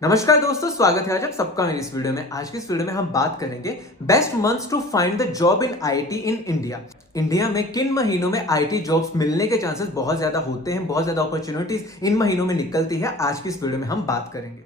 नमस्कार दोस्तों, स्वागत है आज आप सबका मेरी इस वीडियो में। आज की इस वीडियो में हम बात करेंगे best months to find the job in IT in India. India में किन महीनों में आईटी जॉब्स मिलने के चांसेस बहुत ज्यादा होते हैं, बहुत ज्यादा अपॉर्चुनिटीज इन महीनों में निकलती है। आज की इस वीडियो में हम बात करेंगे।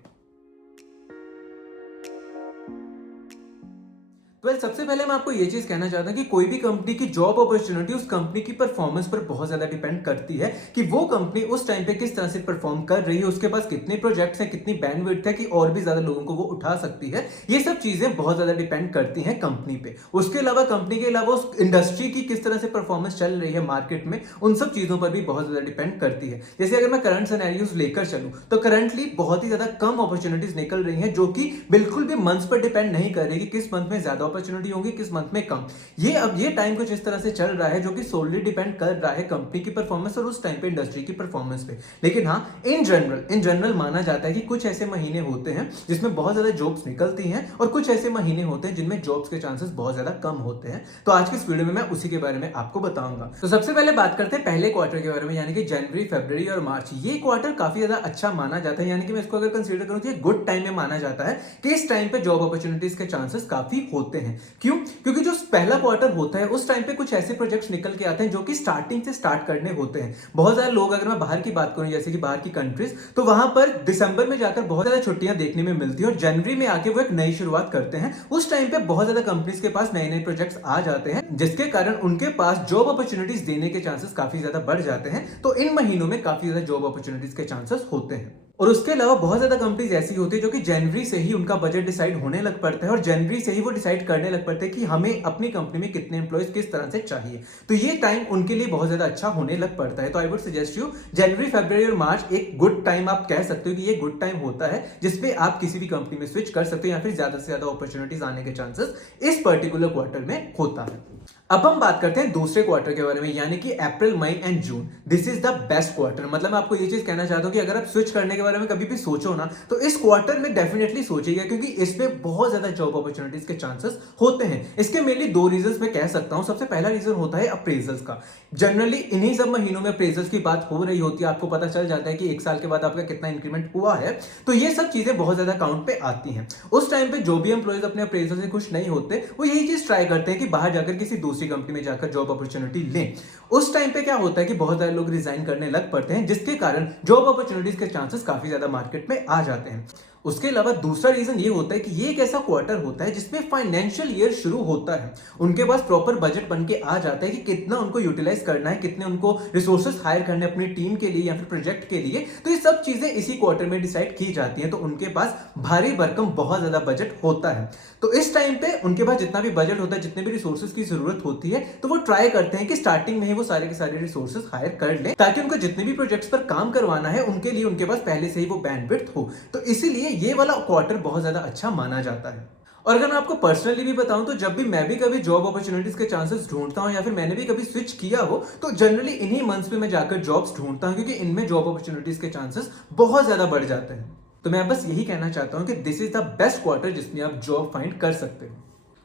तो सबसे पहले मैं आपको ये चीज कहना चाहता हूं कि कोई भी कंपनी की जॉब अपॉर्चुनिटी उस कंपनी की परफॉर्मेंस पर बहुत ज्यादा डिपेंड करती है कि वो कंपनी उस टाइम पे किस तरह से परफॉर्म कर रही है, उसके पास कितने प्रोजेक्ट्स हैं, कितनी बैंडविड्थ है कि और भी ज्यादा लोगों को वो उठा सकती है। ये सब चीजें बहुत ज्यादा डिपेंड करती हैं कंपनी पे। उसके अलावा कंपनी के अलावा उस इंडस्ट्री की किस तरह से परफॉर्मेंस चल रही है मार्केट में, उन सब चीजों पर भी बहुत ज्यादा डिपेंड करती है। जैसे अगर मैं करंट सिनेरियोज लेकर चलूं तो करंटली बहुत ही ज्यादा कम अपॉर्चुनिटीज निकल रही हैं, जो कि बिल्कुल भी मंथ्स पर डिपेंड नहीं कर रही कि किस मंथ में ज्यादा अपॉर्चुनिटी होगी, किस मंथ में कम। ये टाइम कुछ इस तरह से चल रहा है जो कि सोलली डिपेंड कर रहा है कंपनी की परफॉर्मेंस और उस टाइम पे इंडस्ट्री की परफॉर्मेंस पे। लेकिन हाँ, इन जनरल माना जाता है कि कुछ ऐसे महीने होते हैं जिसमें बहुत ज्यादा जॉब्स निकलती हैं और कुछ ऐसे महीने होते हैं जिनमें जॉब्स के चांसेस बहुत ज्यादा कम होते हैं। तो आज की इस वीडियो में मैं उसी के बारे में आपको बताऊंगा। तो सबसे पहले बात करते हैं पहले क्वार्टर के बारे में, यानी कि जनवरी, फरवरी और मार्च। ये क्वार्टर काफी ज्यादा अच्छा माना जाता है, यानी कि मैं इसको अगर कंसीडर करूं तो गुड टाइम में माना जाता है कि इस टाइम पे जॉब अपॉर्चुनिटीज के चांसेस काफी होते हैं। क्यों? क्योंकि जो पहला क्वार्टर होता है उस टाइम पे कुछ ऐसे प्रोजेक्ट्स निकल के आते हैं जो कि स्टार्टिंग से स्टार्ट करने होते हैं। बहुत ज्यादा लोग, अगर मैं बाहर की बात करूं जैसे कि बाहर की कंट्रीज, तो वहां पर दिसंबर में जाकर बहुत ज्यादा छुट्टियां देखने में मिलती है और जनवरी में आके वो एक नई शुरुआत करते हैं। उस टाइम पे बहुत ज्यादा कंपनीज के पास नए नए प्रोजेक्ट्स आ जाते हैं, जिसके कारण उनके पास जॉब अपॉर्चुनिटीज देने के चांसेस काफी ज्यादा बढ़ जाते हैं। तो इन महीनों में काफी ज्यादा जॉब अपॉर्चुनिटीज के चांसेस होते हैं। और उसके अलावा बहुत ज्यादा कंपनीज ऐसी होती है जो कि जनवरी से ही उनका बजट डिसाइड होने लग पड़ता है और जनवरी से ही वो डिसाइड करने लग पड़ते हैं कि हमें अपनी कंपनी में कितने एम्प्लॉयज किस तरह से चाहिए। तो ये टाइम उनके लिए बहुत ज्यादा अच्छा होने लग पड़ता है। तो आई वुड सजेस्ट यू, जनवरी, फरवरी और मार्च एक गुड टाइम आप कह सकते हो कि ये गुड टाइम होता है जिसपे आप किसी भी कंपनी में स्विच कर सकते हो या फिर ज्यादा से ज्यादा अपॉर्चुनिटीज आने के चांसेस इस पर्टिकुलर क्वार्टर में होता है। अब हम बात करते हैं दूसरे क्वार्टर के बारे में, यानी कि April, May and June. This is the best quarter. मतलब मैं आपको ये चीज कहना चाहता हूं कि अगर आप स्विच करने के बारे में कभी भी सोचो ना, तो इस क्वार्टर में डेफिनेटली सोचिएगा, क्योंकि इसमें बहुत ज्यादा जॉब अपॉर्चुनिटीज के चांसेस होते हैं। इसके मेनली दो रीजंस मैं कह सकता हूं। सबसे पहला रीजन होता है अप्रेजल्स का। जनरली इन्हीं सब महीनों में अप्रेजल्स की बात हो रही होती है, आपको पता चल जाता है कि एक साल के बाद आपका कितना इंक्रीमेंट हुआ है। तो ये सब चीजें बहुत ज्यादा काउंट पे आती हैं। उस टाइम पे जो भी एम्प्लॉयज अपने अप्रेजल से खुश नहीं होते, वो यही चीज ट्राई करते हैं कि बाहर जाकर किसी दूसरी कंपनी में जाकर जॉब अपॉर्चुनिटी लें। उस टाइम पे क्या होता है कि बहुत सारे लोग रिजाइन करने लग पड़ते हैं, जिसके कारण जॉब अपॉर्चुनिटीज के चांसेस काफी ज्यादा मार्केट में आ जाते हैं। उसके अलावा दूसरा रीजन ये होता है कि ये एक ऐसा क्वार्टर होता है जिसमें फाइनेंशियल ईयर शुरू होता है। उनके पास प्रॉपर बजट बन के आ जाता है कि कितना उनको यूटिलाइज करना है, कितने उनको रिसोर्सेस हायर करने अपनी टीम के लिए या फिर प्रोजेक्ट के लिए। तो ये सब चीजें इसी क्वार्टर में डिसाइड की जाती हैं। तो उनके पास भारी भरकम बहुत ज्यादा बजट होता है। तो इस टाइम पे उनके पास जितना भी बजट होता है, जितने भी रिसोर्सेज की जरूरत होती है, तो वो ट्राई करते हैं कि स्टार्टिंग में ही वो सारे के सारे रिसोर्सेज हायर कर लें, ताकि उनको जितने भी प्रोजेक्ट्स पर काम करवाना है उनके लिए उनके पास पहले से ही वो बैंडविड्थ हो। तो इसीलिए ये वाला क्वार्टर बहुत ज्यादा अच्छा माना जाता है। और अगर मैं आपको पर्सनली भी बताऊं तो जब भी मैं भी कभी जॉब अपॉर्चुनिटीज के चांसेस ढूंढता हूं या फिर मैंने भी कभी स्विच किया हो, तो जनरली इन्हीं मंथ्स में मैं जाकर जॉब्स ढूंढता हूं, क्योंकि इनमें जॉब अपॉर्चुनिटीज के चांसेस बहुत ज्यादा बढ़ जाते हैं। तो मैं बस यही कहना चाहता हूं कि this is the best quarter जिसमें आप जॉब फाइंड कर सकते हो।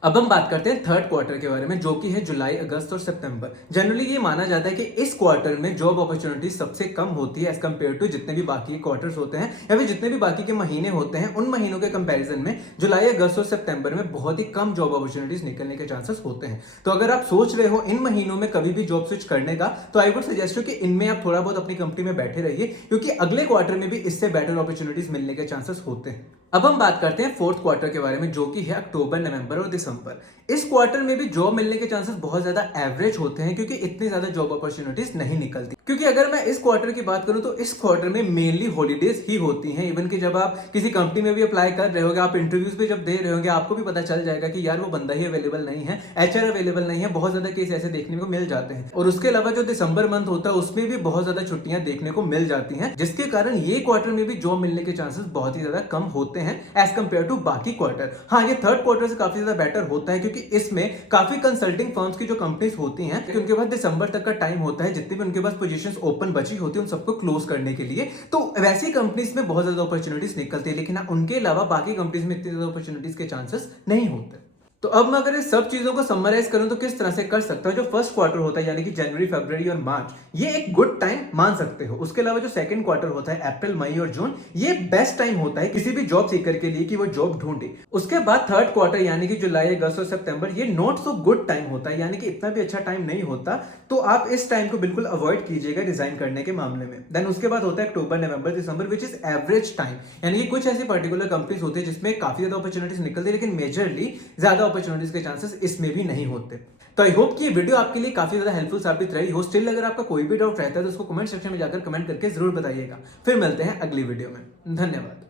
अब हम बात करते हैं थर्ड क्वार्टर के बारे में, जो कि है जुलाई, अगस्त और सितंबर। जनरली ये माना जाता है कि इस क्वार्टर में जॉब अपॉर्चुनिटी सबसे कम होती है एज कंपेयर टू जितने भी बाकी क्वार्टर्स होते हैं या फिर जितने भी बाकी के महीने होते हैं। उन महीनों के कंपैरिजन में जुलाई, अगस्त और सितंबर में बहुत ही कम जॉब अपॉर्चुनिटीज निकलने के चांसेस होते हैं। तो अगर आप सोच रहे हो इन महीनों में कभी भी जॉब स्विच करने का, तो आई वुड सजेस्ट कि इनमें आप थोड़ा बहुत अपनी कंपनी में बैठे रहिए, क्योंकि अगले क्वार्टर में भी इससे बेटर अपॉर्चुनिटीज मिलने के चांसेस होते हैं। अब हम बात करते हैं फोर्थ क्वार्टर के बारे में, जो कि है अक्टूबर, नवंबर और दिसंबर। इस क्वार्टर में भी जॉब मिलने के चांसेस बहुत ज्यादा एवरेज होते हैं, क्योंकि इतनी ज्यादा जॉब अपॉर्चुनिटीज नहीं निकलती। क्योंकि अगर मैं इस क्वार्टर की बात करूं तो इस क्वार्टर में मेनली हॉलीडेज ही होती हैं। इवन कि जब आप किसी कंपनी में भी अप्लाई कर रहे होगे, आप इंटरव्यूज भी जब दे रहे होंगे, आपको भी पता चल जाएगा कि यार वो बंदा ही अवेलेबल नहीं है, एचआर अवेलेबल नहीं है। बहुत ज्यादा केस ऐसे देखने को मिल जाते हैं। और उसके अलावा जो दिसंबर मंथ होता है उसमें भी बहुत ज्यादा छुट्टियां देखने को मिल जाती हैं, जिसके कारण ये क्वार्टर में भी जॉब मिलने के चांसेस बहुत ही ज्यादा कम होते हैं एज कंपेयर टू बाकी क्वार्टर। हाँ, ये थर्ड क्वार्टर से काफी ज्यादा बेटर होता है, क्योंकि इसमें काफी कंसल्टिंग फर्म्स की जो कंपनीज होती हैं, कि उनके पास दिसंबर तक का टाइम होता है, जितनी भी उनके पास पोजीशंस ओपन बची होती है उन सबको क्लोज करने के लिए। तो वैसी कंपनीज में बहुत ज्यादा अपॉर्चुनिटीज निकलती है, लेकिन उनके अलावा बाकी कंपनीज में इतनी ज्यादा अपॉर्चुनिटीज के चांसेस नहीं होते। तो अब मैं अगर इस सब चीजों को समराइज करूं तो किस तरह से कर सकता हूं। जो फर्स्ट क्वार्टर होता है यानी कि जनवरी, फरवरी और मार्च, ये एक गुड टाइम मान सकते हो। उसके अलावा जो सेकंड क्वार्टर होता है अप्रैल, मई और जून, ये बेस्ट टाइम होता है किसी भी जॉब सीकर के लिए कि वो जॉब ढूंढे। उसके बाद थर्ड क्वार्टर यानी कि जुलाई, अगस्त और सितंबर, ये नॉट सो गुड टाइम होता है, यानी कि इतना भी अच्छा टाइम नहीं होता। तो आप इस टाइम को बिल्कुल अवॉइड कीजिएगा रिजाइन करने के मामले में। देन उसके बाद होता है अक्टूबर, नवंबर, दिसंबर, विच इज एवरेज टाइम, यानी कि कुछ ऐसी पर्टिकुलर कंपनीज होती है जिसमें काफी ज्यादा अपॉर्चुनिटीज निकलती है, लेकिन मेजरली ज्यादा अपॉर्चुनिटीज के चांसेस इसमें भी नहीं होते। तो आई होप कि ये वीडियो आपके लिए काफी ज्यादा हेल्पफुल साबित रही हो। स्टिल अगर आपका कोई भी डाउट रहता है तो उसको कमेंट सेक्शन में जाकर कमेंट करके जरूर बताइएगा। फिर मिलते हैं अगली वीडियो में। धन्यवाद।